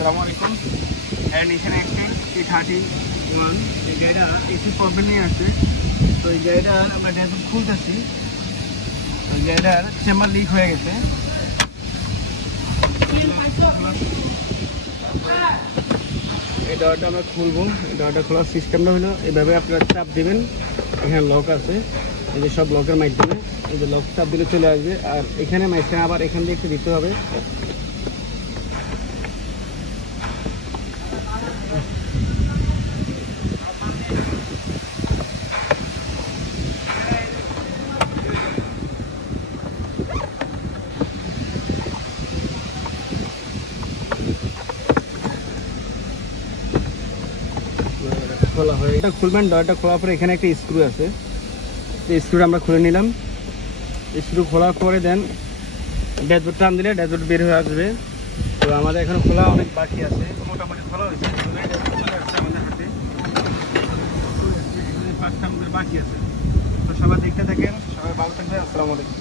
আসসালামু আলাইকুম। এর নিচে একটি T31 এই গাড়িটা এসি প্রবলেম নিয়ে আসছে। তো এই গাড়িটার আমরা ড্যাশবোর্ড খুলতেছি। এই গাড়িটার চেম্বার লিক হয়ে গেছে। এই ডোরটা আমরা খুলবো। এই ডোরটা খোলার সিস্টেমটা হলো এইভাবে আপনারা চাপ দিবেন, এখানে লক আছে, এই যে সব লকের মাধ্যমে এই যে লক চাপ দিলে চলে আসবে। আর এখানে মাঝখানে আবার এখান দিয়ে একটু দিতে হবে। খোলা হয়, এটা খুলবেন। ডরটা খোলার পরে এখানে একটা স্ক্রু আছে, এই স্ক্রুটা আমরা খুলে নিলাম। স্ক্রু খোলার পরে দেন ড্যাশবোর্ড টান দিলে ড্যাশবোর্ড বের হয়ে আসবে। তো আমাদের এখানে খোলা অনেক বাকি আছে, মোটামুটি খোলা হয়েছে। আমাদের হাতে 5টা আমাদের বাকি আছে। তো সবাই দেখতে থাকেন, সবাই ভালো থাকবেন। আসসালামু আলাইকুম।